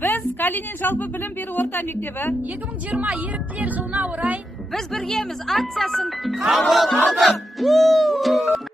Biz Kalinin жалпы білім беру орта мектебі 2020 еріктілер жылына орай біз біргеміз акциясын қабыл алдық.